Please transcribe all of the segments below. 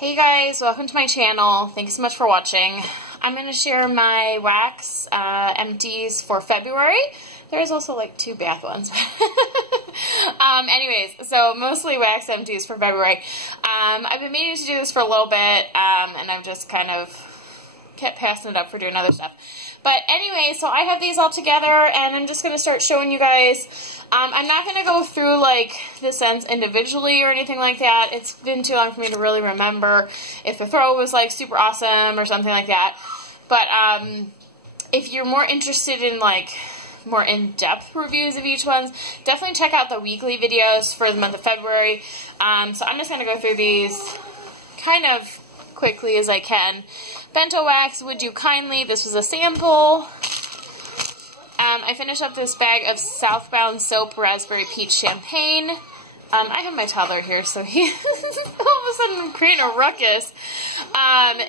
Hey guys, welcome to my channel. Thanks so much for watching. I'm going to share my wax empties for February. There's also like 2 bath ones. Anyways, so mostly wax empties for February. I've been meaning to do this for a little bit, and I've just kind of kept passing it up for doing other stuff. But anyway, so I have these all together, and I'm just going to start showing you guys. I'm not going to go through, like, the scents individually or anything like that. It's been too long for me to really remember if the throw was, like, super awesome or something like that. But if you're more interested in, like, more in-depth reviews of each one, definitely check out the weekly videos for the month of February. So I'm just going to go through these kind of quickly as I can. Bento wax, Would You Kindly. This was a sample. I finished up this bag of Southbound Soap Raspberry Peach Champagne. I have my toddler here, so he all of a sudden creating a ruckus.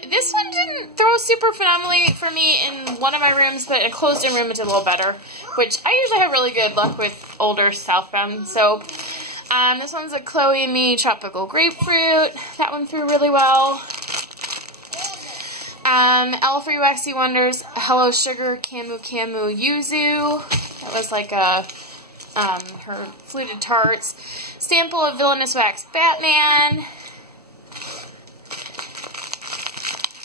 This one didn't throw super phenomenally for me in one of my rooms, but in a closed-in room it did a little better, which I usually have really good luck with older Southbound soap. This one's a Chloe and Me Tropical Grapefruit. That one threw really well. L3 Waxy Wonders Hello Sugar Camu Camu Yuzu. That was like a her fluted tarts. Sample of Villainous Wax Batman.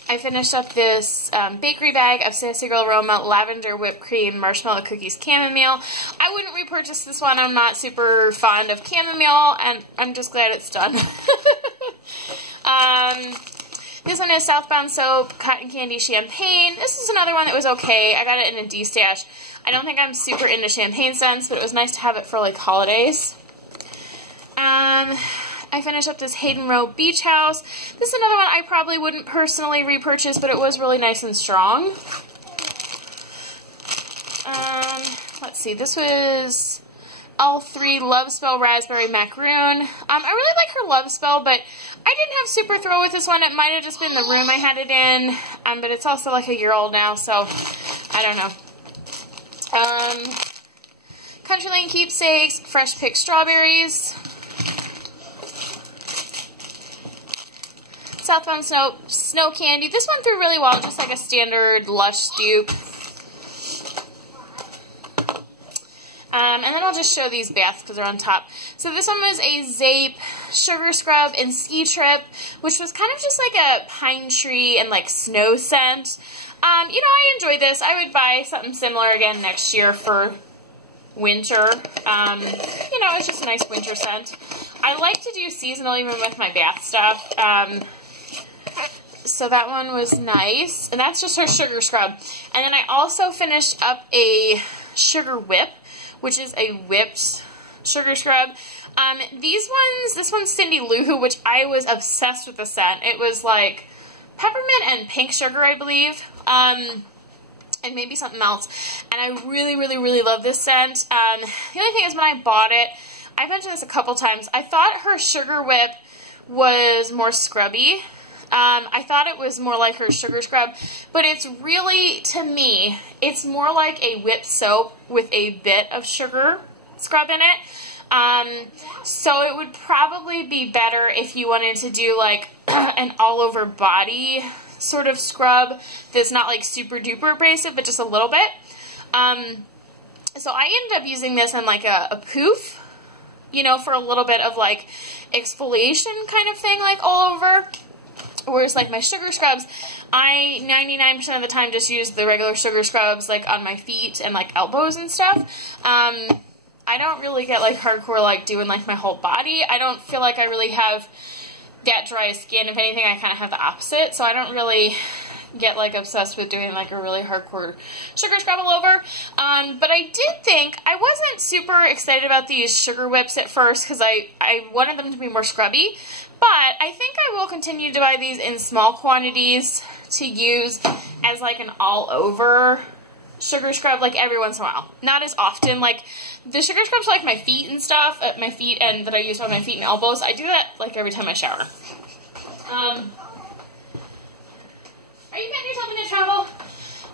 I finished up this bakery bag of Sassy Girl Aroma Lavender Whipped Cream Marshmallow Cookies Chamomile. I wouldn't repurchase this one. I'm not super fond of chamomile, and I'm just glad it's done. This one is Southbound Soap Cotton Candy Champagne. This is another one that was okay. I got it in a D-stash. I don't think I'm super into champagne scents, but it was nice to have it for, like, holidays. I finished up this Hayden Row Beach House. This is another one I probably wouldn't personally repurchase, but it was really nice and strong. Let's see. This was L3 Love Spell Raspberry Macaroon. I really like her Love Spell, but I didn't have super throw with this one. It might have just been the room I had it in, but it's also like a year old now, so I don't know. Country Lane Keepsakes, Fresh Picked Strawberries. Southbound Snow Candy. This one threw really well, just like a standard Lush dupe. And then I'll just show these baths because they're on top. So this one was a Zape Sugar Scrub and Ski Trip, which was kind of just like a pine tree and like snow scent. You know, I enjoyed this. I would buy something similar again next year for winter. You know, it's just a nice winter scent. I like to do seasonal even with my bath stuff. So that one was nice. And that's just her Sugar Scrub. And then I also finished up a Sugar Whip, which is a whipped sugar scrub. These ones, this one's Cindy Lou Who, which I was obsessed with the scent. It was like peppermint and pink sugar, I believe, and maybe something else. And I really, really, really love this scent. The only thing is when I bought it, I've mentioned this a couple times, I thought her Sugar Whip was more scrubby. I thought it was more like her Sugar Scrub, but it's really, to me, it's more like a whipped soap with a bit of sugar scrub in it. So it would probably be better if you wanted to do like an all-over body sort of scrub that's not like super duper abrasive, but just a little bit. So I ended up using this in like a poof, you know, for a little bit of like exfoliation kind of thing, like all over. Whereas, like, my sugar scrubs, I 99% of the time just use the regular sugar scrubs, like, on my feet and, like, elbows and stuff. I don't really get, like, hardcore, like, doing, like, my whole body. I don't feel like I really have that dry skin. If anything, I kind of have the opposite. So I don't really get, like, obsessed with doing, like, a really hardcore sugar scrub all over. But I did think, I wasn't super excited about these Sugar Whips at first because I wanted them to be more scrubby. But I think I will continue to buy these in small quantities to use as like an all-over sugar scrub, like every once in a while. Not as often. Like the sugar scrubs, like my feet and stuff, my feet and that I use on my feet and elbows. I do that like every time I shower. Are you getting yourself into trouble?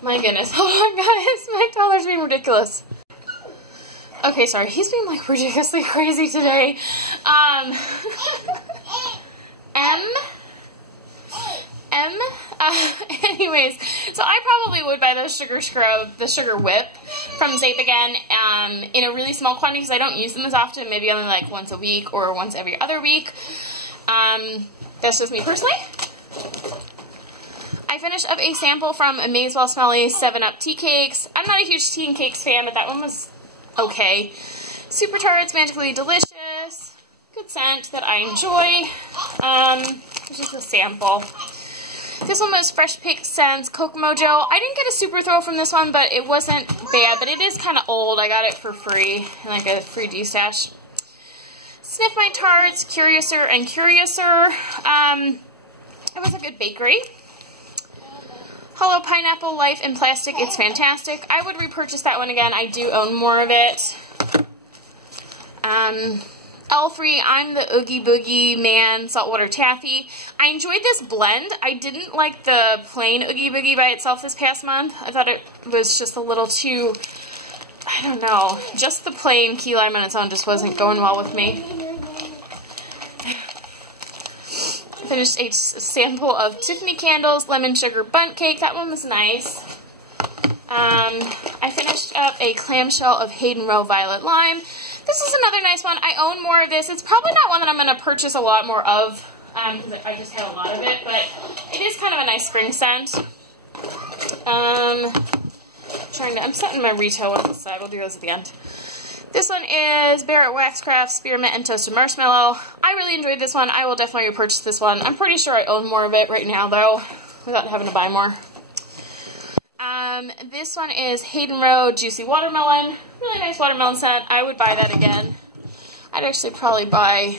My goodness. Hold on, guys. My toddler's being ridiculous. Okay, sorry. He's being like ridiculously crazy today. Anyways, so I probably would buy those the sugar whip from Zape again, in a really small quantity because I don't use them as often, maybe only like once a week or once every other week. That's just me personally. I finished up a sample from Amaze Well Smelly 7-Up Tea Cakes. I'm not a huge tea and cakes fan, but that one was okay. Super Tarts, Magically Delicious. Good scent that I enjoy. This is a sample. This one was Fresh Picked Scents, Coke Mojo. I didn't get a super throw from this one, but it wasn't bad, but it is kind of old. I got it for free, like a free D-stash. Sniff My Tarts, Curiouser and Curiouser. It was a good bakery. Hollow Pineapple Life in Plastic, it's fantastic. I would repurchase that one again. I do own more of it. L3, I'm the Oogie Boogie Man Saltwater Taffy. I enjoyed this blend. I didn't like the plain Oogie Boogie by itself this past month. I thought it was just a little too, I don't know, just the plain key lime on its own just wasn't going well with me. I finished a sample of Tiffany Candles Lemon Sugar Bundt Cake. That one was nice. I finished up a clamshell of Hayden Row Violet Lime. This is another nice one. I own more of this. It's probably not one that I'm going to purchase a lot more of, because I just had a lot of it, but it is kind of a nice spring scent. I'm setting my retail ones aside. We'll do those at the end. This one is Barrett Waxcraft Spearmint and Toasted Marshmallow. I really enjoyed this one. I will definitely repurchase this one. I'm pretty sure I own more of it right now, though, without having to buy more. This one is Hayden Row Juicy Watermelon. Really nice watermelon scent. I would buy that again. I'd actually probably buy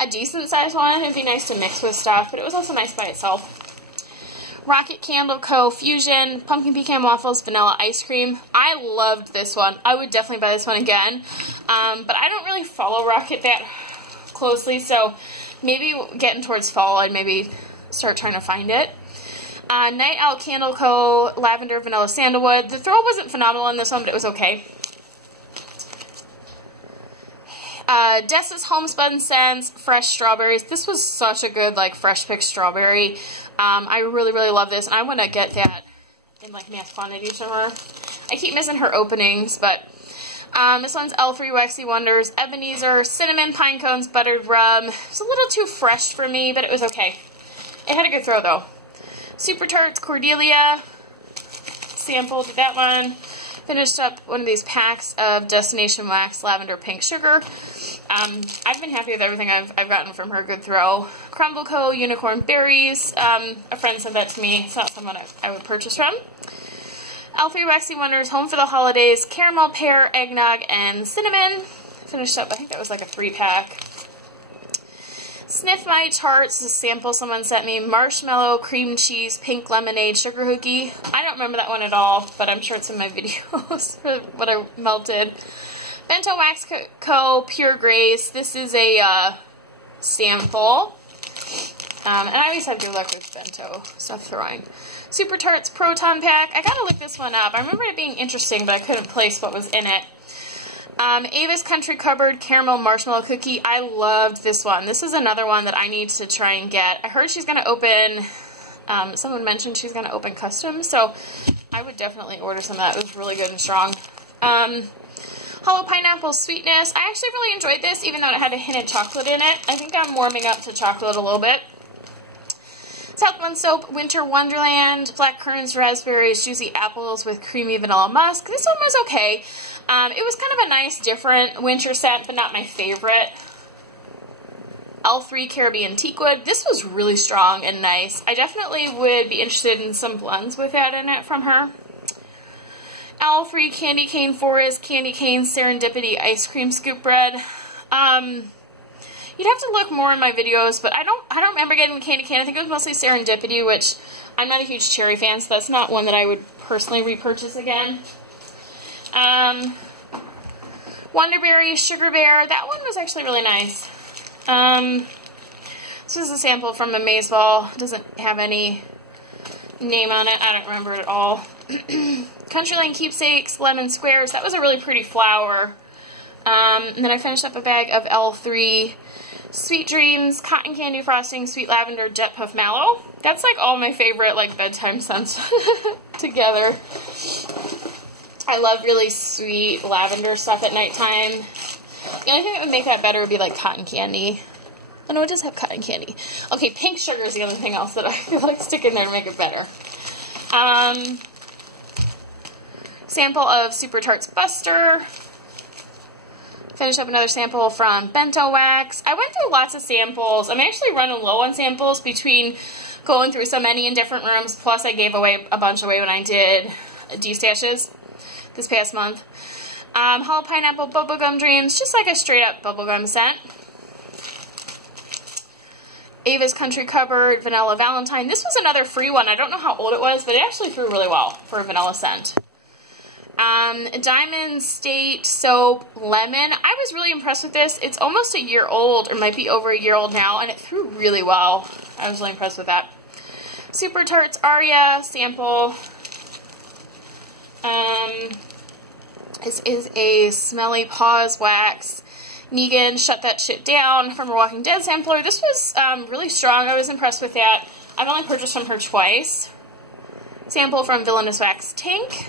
a decent sized one. It'd be nice to mix with stuff, but it was also nice by itself. Rocket Candle Co. Fusion Pumpkin Pecan Waffles Vanilla Ice Cream. I loved this one. I would definitely buy this one again. But I don't really follow Rocket that closely, so maybe getting towards fall I'd maybe start trying to find it. Night Owl Candle Co. Lavender Vanilla Sandalwood. The throw wasn't phenomenal in this one, but it was okay. Dessa's Homespun Scents Fresh Strawberries. This was such a good, like, fresh picked strawberry. I really, really love this, and I want to get that in, like, mass quantity somewhere. I keep missing her openings, but this one's L3 Waxy Wonders Ebenezer Cinnamon Pine Cones Buttered Rum. It was a little too fresh for me, but it was okay. It had a good throw, though. Super Tarts Cordelia. Sample, did that one. Finished up one of these packs of Destination Wax Lavender Pink Sugar. I've been happy with everything I've gotten from her. Good throw. Crumble Co. Unicorn Berries. A friend sent that to me. It's not someone I would purchase from. L3 Waxy Wonders Home for the Holidays. Caramel, Pear, Eggnog, and Cinnamon. Finished up, I think that was like a 3-pack. Sniff My Tarts, a sample someone sent me. Marshmallow, Cream Cheese, Pink Lemonade, Sugar Hookie. I don't remember that one at all, but I'm sure it's in my videos for what I melted. Bento Wax Co. Pure Grace. This is a sample. And I always have good luck with bento stuff throwing. Super Tarts Proton Pack. I gotta look this one up. I remember it being interesting, but I couldn't place what was in it. Ava's Country Cupboard Caramel Marshmallow Cookie. I loved this one. This is another one that I need to try and get. I heard she's going to open, someone mentioned she's going to open custom, so I would definitely order some of that. It was really good and strong. Hollow Pineapple Sweetness. I actually really enjoyed this, even though it had a hint of chocolate in it. I think I'm warming up to chocolate a little bit. Southland Soap Winter Wonderland. Black Currants, Raspberries, Juicy Apples with Creamy Vanilla Musk. This one was okay. It was kind of a nice, different winter scent, but not my favorite. L3 Caribbean Teakwood. This was really strong and nice. I definitely would be interested in some blends with that in it from her. L3 Candy Cane Forest Candy Cane Serendipity Ice Cream Scoop Bread. You'd have to look more in my videos, but I don't remember getting the candy cane. I think it was mostly Serendipity, which I'm not a huge cherry fan, so that's not one that I would personally repurchase again. Wonderberry Sugar Bear. That one was actually really nice. This is a sample from Amazeball. It doesn't have any name on it. I don't remember it at all. Countryline Keepsakes Lemon Squares. That was a really pretty flower. And then I finished up a bag of L3 Sweet Dreams, Cotton Candy Frosting, Sweet Lavender, Jet Puff Mallow. That's like all my favorite like bedtime scents together. I love really sweet lavender stuff at nighttime. The only thing that would make that better would be like cotton candy. Oh no, it does have cotton candy. Okay, pink sugar is the other thing else that I feel like stick in there to make it better. Sample of Super Tarts Buster. Finish up another sample from Bento Wax. I went through lots of samples. I'm actually running low on samples between going through so many in different rooms, plus I gave away a bunch away when I did D-Stashes this past month. Hollow Pineapple Bubblegum Dreams, just like a straight up bubblegum scent. Ava's Country Cupboard Vanilla Valentine. This was another free one. I don't know how old it was, but it actually threw really well for a vanilla scent. Diamond State Soap Lemon. I was really impressed with this. It's almost a year old, or might be over a year old now, and it threw really well. I was really impressed with that. Super Tarts Aria sample. This is a Smelly Paws Wax. Negan Shut That Shit Down from her Walking Dead sampler. This was really strong. I was impressed with that. I've only purchased from her twice. Sample from Villainous Wax Tink.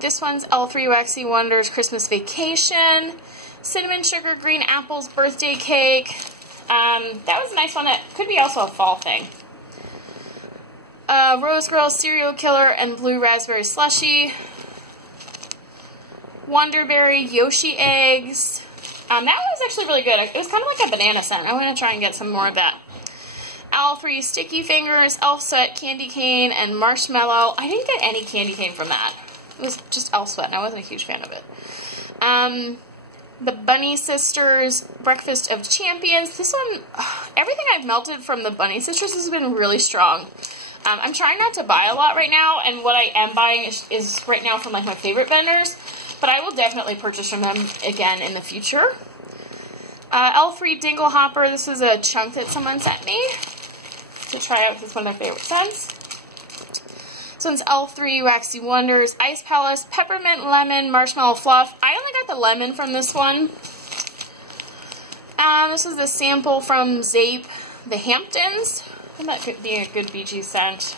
This one's L3 Waxy Wonders Christmas Vacation. Cinnamon Sugar Green Apples Birthday Cake. That was a nice one. That could be also a fall thing. Rose Girl Serial Killer and Blue Raspberry Slushy. Wonderberry Yoshi Eggs. That was actually really good. It was kind of like a banana scent. I want to try and get some more of that. L3 Sticky Fingers, Elf Sweat Candy Cane, and Marshmallow. I didn't get any candy cane from that. It was just Elf Sweat, and I wasn't a huge fan of it. The Bunny Sisters Breakfast of Champions. This one, everything I've melted from the Bunny Sisters has been really strong. I'm trying not to buy a lot right now, and what I am buying is right now from like my favorite vendors, but I will definitely purchase from them again in the future. L3 Dingle Hopper. This is a chunk that someone sent me to try out. It's one of my favorite scents. This one's L3 Waxy Wonders Ice Palace Peppermint Lemon Marshmallow Fluff. I only got the lemon from this one. This is the sample from Zape the Hamptons. That could be a good beachy scent.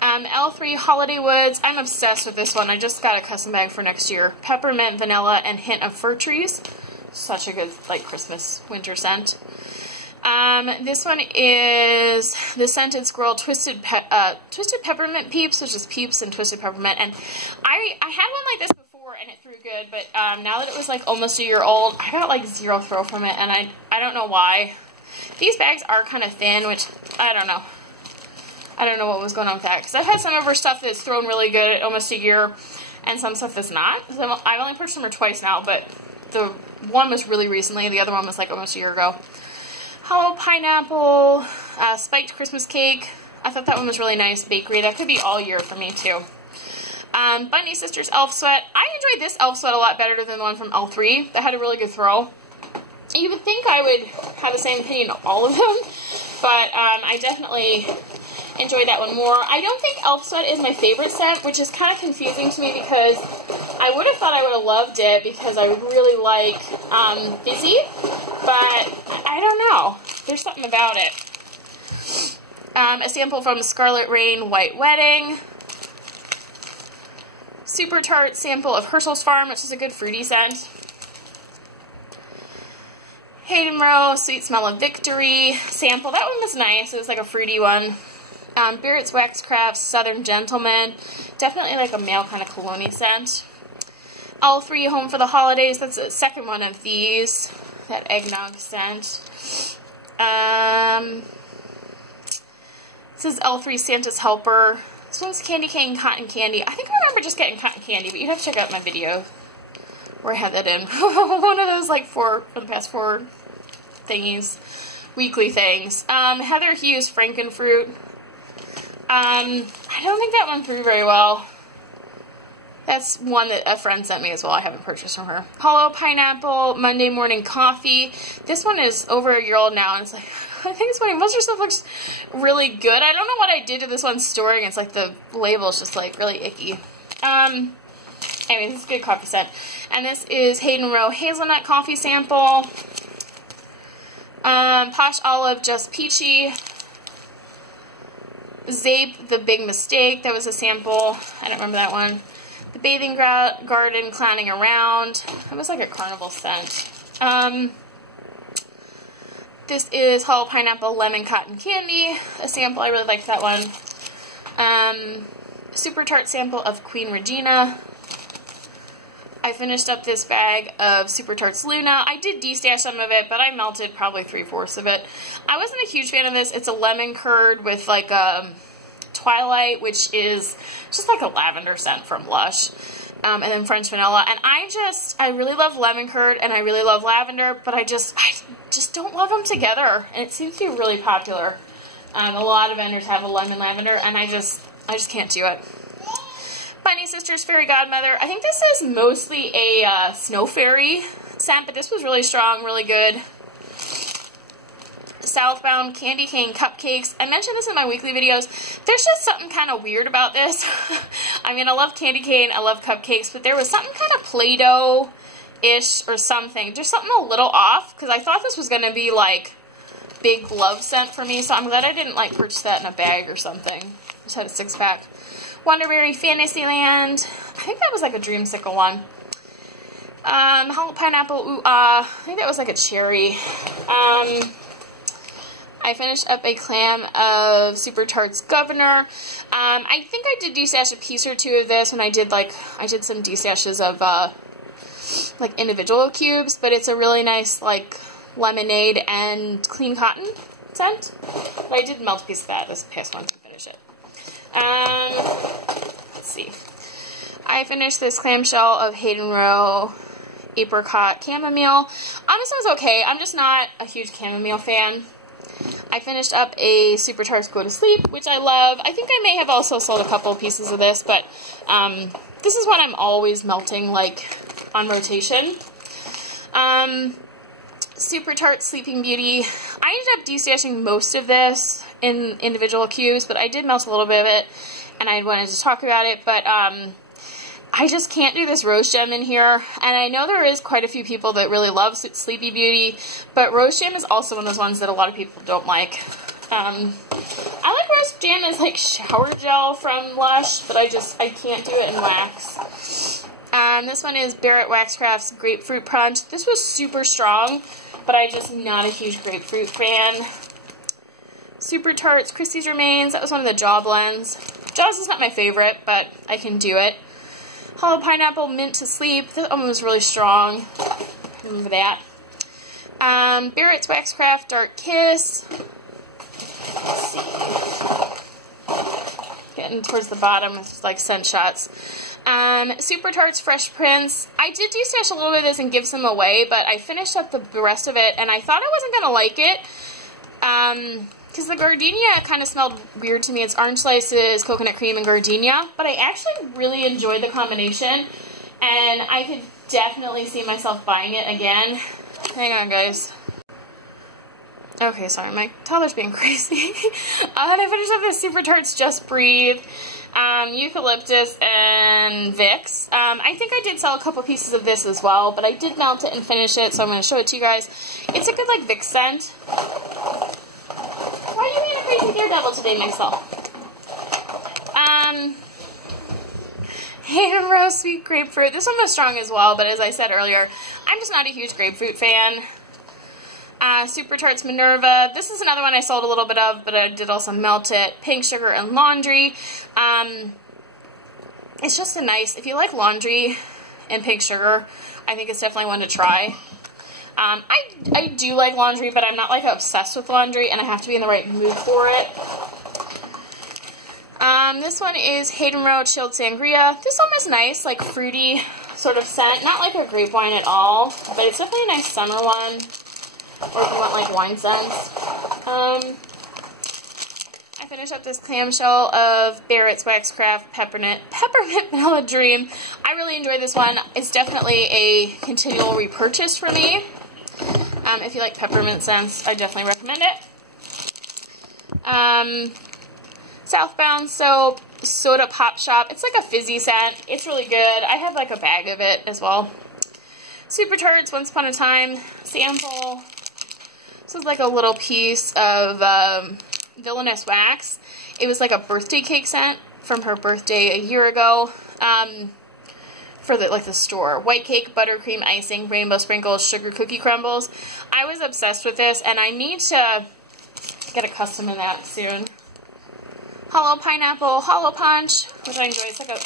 L3 Holiday Woods. I'm obsessed with this one. I just got a custom bag for next year. Peppermint, vanilla, and hint of fir trees. Such a good like Christmas winter scent. This one is the Scented Squirrel Twisted Peppermint Peeps, which is Peeps and Twisted Peppermint. And I had one like this before and it threw good, but now that it was like almost a year old, I got like zero throw from it, and I don't know why. These bags are kind of thin, which I don't know. I don't know what was going on with that, because I've had some of her stuff that's thrown really good at almost a year, and some stuff that's not. So I've only purchased from her twice now, but the one was really recently, the other one was like almost a year ago. Hollow Pineapple, Spiked Christmas Cake. I thought that one was really nice. Bakery. That could be all year for me, too. Bunny Sisters Elf Sweat. I enjoyed this Elf Sweat a lot better than the one from L3. That had a really good throw. You would think I would have the same opinion of all of them, but I definitely enjoyed that one more. I don't think Elf Sweat is my favorite scent, which is kind of confusing to me because I would have thought I would have loved it because I really like Fizzy, but I don't know. There's something about it. A sample from Scarlet Rain White Wedding. Super Tart sample of Herschel's Farm, which is a good fruity scent. Hayden Row, Sweet Smell of Victory sample. That one was nice. It was like a fruity one. Barrett's Wax Crafts, Southern Gentleman. Definitely like a male kind of cologne scent. L3 Home for the Holidays. That's the second one of these. That eggnog scent. This is L3 Santa's Helper. This one's Candy Cane Cotton Candy. I think I remember just getting cotton candy, but you'd have to check out my video where I had that in. One of those like for the past 4 thingies, weekly things. Heather Hughes Frankenfruit. I don't think that one threw very well. That's one that a friend sent me as well. I haven't purchased from her. Hollow Pineapple Monday Morning Coffee. This one is over a year old now, and it's like, I think it's funny. Most of her stuff looks really good. I don't know what I did to this one storing. It's like the label is just like really icky. Anyway, this is a good coffee scent. And this is Hayden Row Hazelnut Coffee sample. Posh Olive Just Peachy. Zape The Big Mistake. That was a sample. I don't remember that one. The Bathing Garden Clowning Around. That was like a carnival scent. This is Hollow Pineapple Lemon Cotton Candy. A sample. I really liked that one. Super Tart sample of Queen Regina. I finished up this bag of Super Tarts Luna. I did de-stash some of it, but I melted probably 3/4 of it. I wasn't a huge fan of this. It's a lemon curd with like a Twilight, which is just like a lavender scent from Lush. And then French vanilla. And I really love lemon curd and I really love lavender, but I just don't love them together. And it seems to be really popular. A lot of vendors have a lemon lavender, and I just can't do it. Bunny Sisters Fairy Godmother. I think this is mostly a snow fairy scent, but this was really strong, really good. Southbound Candy Cane Cupcakes. I mentioned this in my weekly videos. There's just something kind of weird about this. I mean, I love candy cane, I love cupcakes, but there was something kind of Play-Doh-ish or something. Just something a little off, because I thought this was going to be like big love scent for me, so I'm glad I didn't like purchase that in a bag or something. Just had a 6-pack. Wonderberry Fantasyland. I think that was like a dreamsicle one. Hollow Pineapple Ooh Ah. I think that was like a cherry. I finished up a clam of Super Tarts Governor. I think I did de-stash a piece or two of this when I did some de-stashes of like individual cubes, but it's a really nice like lemonade and clean cotton scent. But I did melt a piece of that this past one to finish it. Let's see. I finished this clamshell of Hayden Row Apricot Chamomile. This one's okay. I'm just not a huge chamomile fan. I finished up a Super Tarts Go to Sleep, which I love. I think I may have also sold a couple pieces of this, but this is one I'm always melting, like, on rotation. Super Tarts Sleeping Beauty. I ended up de-stashing most of this in individual cubes, but I did melt a little bit of it, and I wanted to talk about it, but I just can't do this Rose Gem in here, and I know there is quite a few people that really love Sleepy Beauty, but Rose Jam is also one of those ones that a lot of people don't like. I like Rose Jam as like shower gel from Lush, but I can't do it in wax. This one is Barrett Waxcraft's Grapefruit Punch. This was super strong, but I'm just not a huge grapefruit fan. Super Tarts Christie's Remains. That was one of the Jaw blends. Jaws is not my favorite, but I can do it. Hollow Pineapple Mint to Sleep. This one was really strong. Remember that. Barrett's Waxcraft Dark Kiss. Let's see. Getting towards the bottom with like scent shots. Super Tarts Fresh Prince. I did de-stash a little bit of this and give some away, but I finished up the rest of it, and I thought I wasn't going to like it. Because the gardenia kind of smelled weird to me. It's orange slices, coconut cream, and gardenia. But I actually really enjoyed the combination. And I could definitely see myself buying it again. Hang on, guys. Okay, sorry. My toddler's being crazy. And I finished up this Super Tarts Just Breathe. Eucalyptus and Vicks. I think I did sell a couple pieces of this as well. But I did melt it and finish it. So I'm going to show it to you guys. It's a good, like, Vicks scent. Why are you being a crazy daredevil today, myself? Hayden Row Sweet Grapefruit. This one was strong as well, but as I said earlier, I'm just not a huge grapefruit fan. Super Tarts Minerva. This is another one I sold a little bit of, but I did also melt it. Pink Sugar and Laundry. It's just a nice, if you like laundry and pink sugar, I think it's definitely one to try. I do like laundry, but I'm not like obsessed with laundry, and I have to be in the right mood for it. This one is Hayden Row Chilled Sangria. This one was nice, like fruity sort of scent. Not like a grape wine at all, but it's definitely a nice summer one. Or if you want like wine scents. I finished up this clamshell of Barrett's Waxcraft Peppermint Vanilla Dream. I really enjoyed this one. It's definitely a continual repurchase for me. If you like peppermint scents, I definitely recommend it. Southbound Soap, Soda Pop Shop. It's like a fizzy scent. It's really good. I have like a bag of it as well. Super Tarts, Once Upon a Time sample. This is like a little piece of Villainous Wax. It was like a birthday cake scent from her birthday a year ago. For the store. White cake, buttercream icing, rainbow sprinkles, sugar cookie crumbles. I was obsessed with this, and I need to get a custom in that soon. Hollow Pineapple, Hollow Punch, which I enjoy. It's like a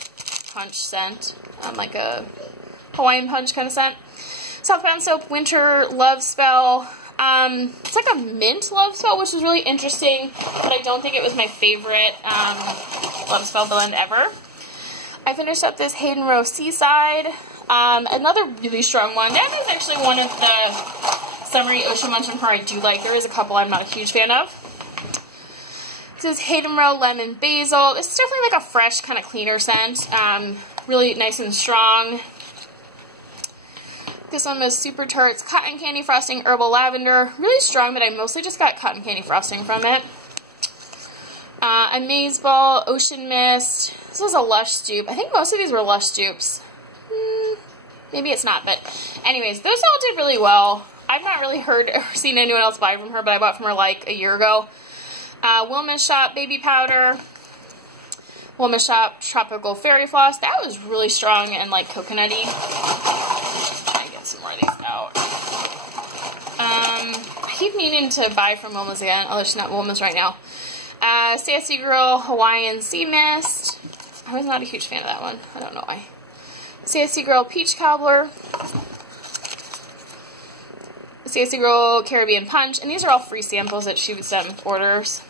punch scent, like a Hawaiian punch kind of scent. Southbound Soap, Winter Love Spell. It's like a mint love spell, which is really interesting, but I don't think it was my favorite love spell blend ever. I finished up this Hayden Row Seaside, another really strong one. That is actually one of the summery ocean munch from her I do like. There is a couple I'm not a huge fan of. This is Hayden Row Lemon Basil. This is definitely like a fresh, kind of cleaner scent. Really nice and strong. This one was Super Tarts Cotton Candy Frosting Herbal Lavender. Really strong, but I mostly just got cotton candy frosting from it. Amazeball, Ocean Mist. This was a Lush dupe. I think most of these were Lush dupes. Maybe it's not, but anyways, those all did really well. I've not really heard or seen anyone else buy from her, but I bought from her like a year ago. Wilma's Shop Baby Powder. Wilma's Shop Tropical Fairy Floss. That was really strong and like coconutty. Try to get some more of these out. I keep meaning to buy from Wilma's again, although she's not Wilma's right now. Sassy Girl Hawaiian Sea Mist. I was not a huge fan of that one. I don't know why. Sassy Girl Peach Cobbler. Sassy Girl Caribbean Punch. And these are all free samples that she would send with orders.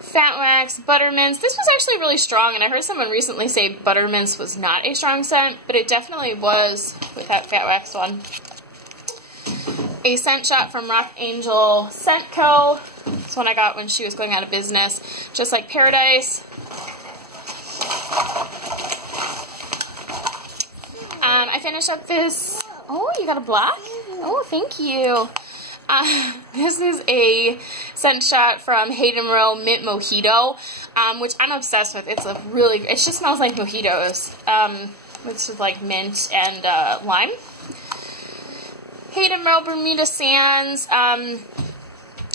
Fat Wax, Buttermints. This was actually really strong, and I heard someone recently say Buttermints was not a strong scent, but it definitely was with that Fat Wax one. A scent shot from Rock Angel Scent Co. This one I got when she was going out of business. Just Like Paradise. I finished up this. Oh, you got a black? Oh, thank you. This is a scent shot from Hayden Row Mint Mojito, which I'm obsessed with. It's a really, it just smells like mojitos, which is like mint and lime. Hayden Row Bermuda Sands. I'm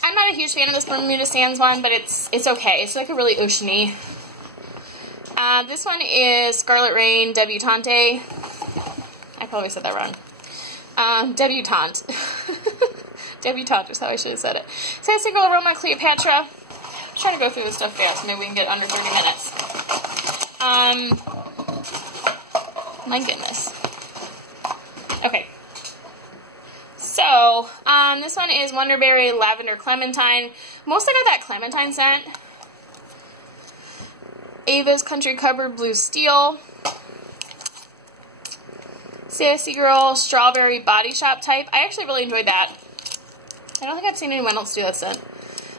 not a huge fan of this Bermuda Sands one, but it's okay. It's like a really oceany. This one is Scarlet Rain Debutante. I probably said that wrong. Debutante. Debutante is how I should have said it. Sassy Girl Aroma Cleopatra. I'm trying to go through this stuff fast. Maybe we can get under 30 minutes. My goodness. Okay. So, this one is Wonderberry Lavender Clementine. Mostly got that clementine scent. Ava's Country Cupboard Blue Steel. Sassy Girl Strawberry Body Shop Type. I actually really enjoyed that. I don't think I've seen anyone else do that scent.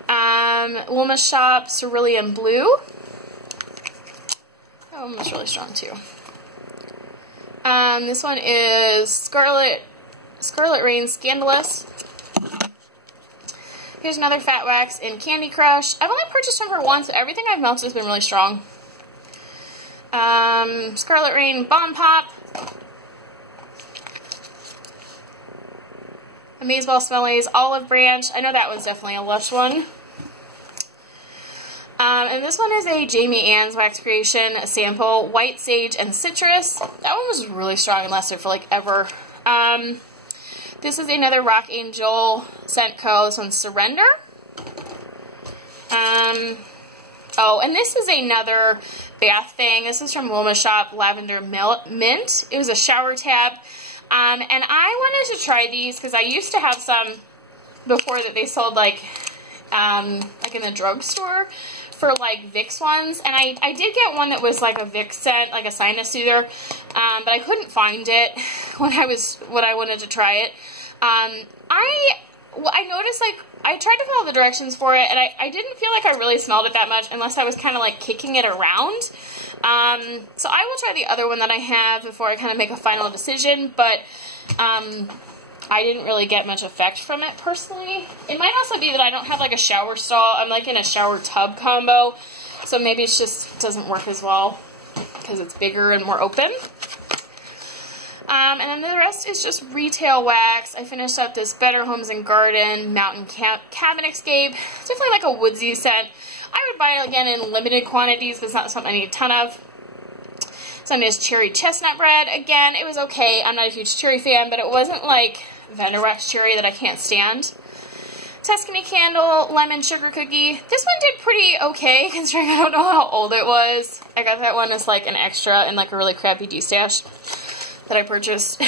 Wilma's Shop Cerulean Blue. That one was really strong too. This one is Scarlet Rain Scandalous. Here's another Fat Wax in Candy Crush. I've only purchased from her once, but everything I've melted has been really strong. Scarlet Rain Bomb Pop. Amazeball Smellies Olive Branch. I know that one's definitely a Lush one. And this one is a Jamie Ann's Wax Creation sample. White Sage and Citrus. That one was really strong and lasted for like ever. This is another Rock Angel Scent Co. This one's Surrender. Oh, and this is another bath thing. This is from Wilma's Shop Lavender Mint. It was a shower tab. And I wanted to try these because I used to have some before that they sold like in the drugstore for like Vicks ones. And I did get one that was like a Vicks scent, like a sinus soother, but I couldn't find it when I wanted to try it. I noticed like I tried to follow the directions for it, and I didn't feel like I really smelled it that much unless I was kind of like kicking it around. So I will try the other one that I have before I kind of make a final decision, but I didn't really get much effect from it personally. It might also be that I don't have like a shower stall. I'm like in a shower tub combo, So maybe it just doesn't work as well because it's bigger and more open. And then the rest is just retail wax. I finished up this Better Homes and Garden Mountain Cabin Escape. It's definitely like a woodsy scent. I would buy it again in limited quantities because it's not something I need a ton of. Some is Cherry Chestnut Bread. Again, it was okay. I'm not a huge cherry fan, but it wasn't like Vendor Wax Cherry that I can't stand. Tuscany Candle Lemon Sugar Cookie. This one did pretty okay considering I don't know how old it was. I got that one as like an extra in like a really crappy D-stash that I purchased.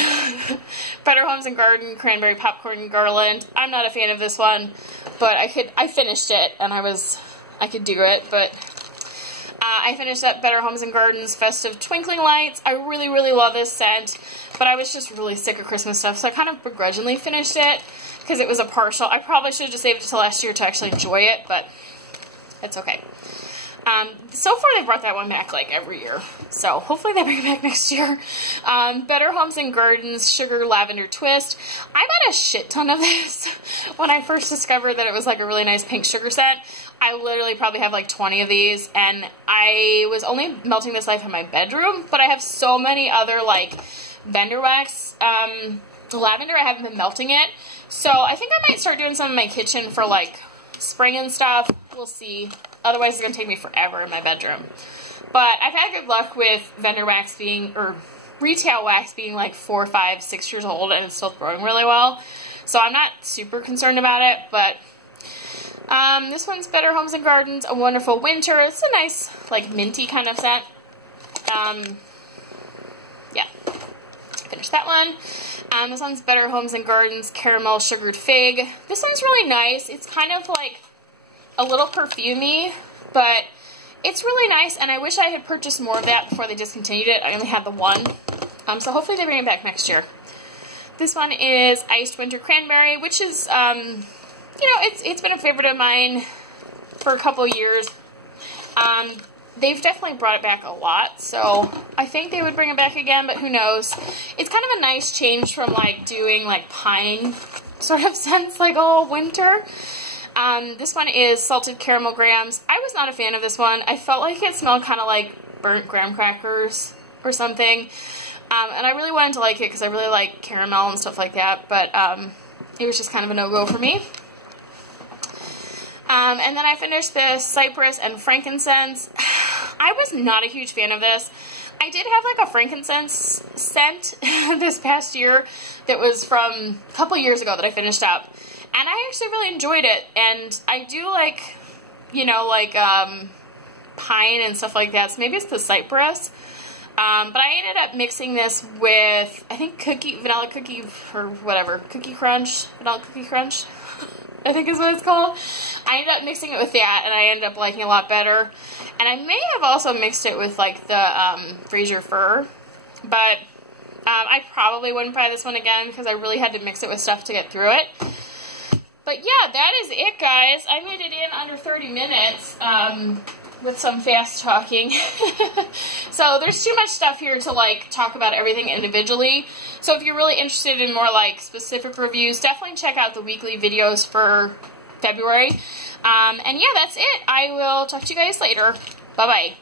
Better Homes and Garden Cranberry Popcorn Garland. I'm not a fan of this one, but I finished it and I could do it, but I finished up Better Homes and Gardens Festive Twinkling Lights. I really, really love this scent, but I was just really sick of Christmas stuff, so I kind of begrudgingly finished it because it was a partial. I probably should have just saved it till last year to actually enjoy it, but it's okay. So far they brought that one back like every year, so hopefully they bring it back next year. Better Homes and Gardens Sugar Lavender Twist. I bought a shit ton of this when I first discovered that it was like a really nice pink sugar scent. I literally probably have like 20 of these, and I was only melting this life in my bedroom, but I have so many other like Vendor Wax lavender. I haven't been melting it, so I think I might start doing some in my kitchen for like spring and stuff. We'll see. Otherwise, it's going to take me forever in my bedroom. But I've had good luck with Vendor Wax being, or retail wax being like 4, 5, 6 years old, and it's still growing really well. So I'm not super concerned about it, but this one's Better Homes and Gardens A Wonderful Winter. It's a nice, like, minty kind of scent. Yeah. Finished that one. This one's Better Homes and Gardens Caramel Sugared Fig. This one's really nice. It's kind of like a little perfumey, but it's really nice, and I wish I had purchased more of that before they discontinued it. I only had the one, so hopefully they bring it back next year. This one is Iced Winter Cranberry, which is, you know, it's been a favorite of mine for a couple years. They've definitely brought it back a lot, so I think they would bring it back again, but who knows. It's kind of a nice change from, like, doing, like, pine sort of scents, like, all winter. This one is Salted Caramel Grams. I was not a fan of this one. I felt like it smelled kind of like burnt graham crackers or something. And I really wanted to like it because I really like caramel and stuff like that, but it was just kind of a no-go for me. And then I finished this Cypress and Frankincense. I was not a huge fan of this. I did have like a frankincense scent this past year that was from a couple years ago that I finished up. And I actually really enjoyed it, and I do like, you know, like, pine and stuff like that, so maybe it's the cypress, but I ended up mixing this with, I think Vanilla Cookie, or whatever, Cookie Crunch, Vanilla Cookie Crunch, I think is what it's called. I ended up mixing it with that, and I ended up liking it a lot better, and I may have also mixed it with, like, the, Fraser Fir, but, I probably wouldn't buy this one again, because I really had to mix it with stuff to get through it. But yeah, that is it, guys. I made it in under 30 minutes with some fast talking. So there's too much stuff here to like talk about everything individually. So if you're really interested in more like specific reviews, definitely check out the weekly videos for February. And yeah, that's it. I will talk to you guys later. Bye-bye.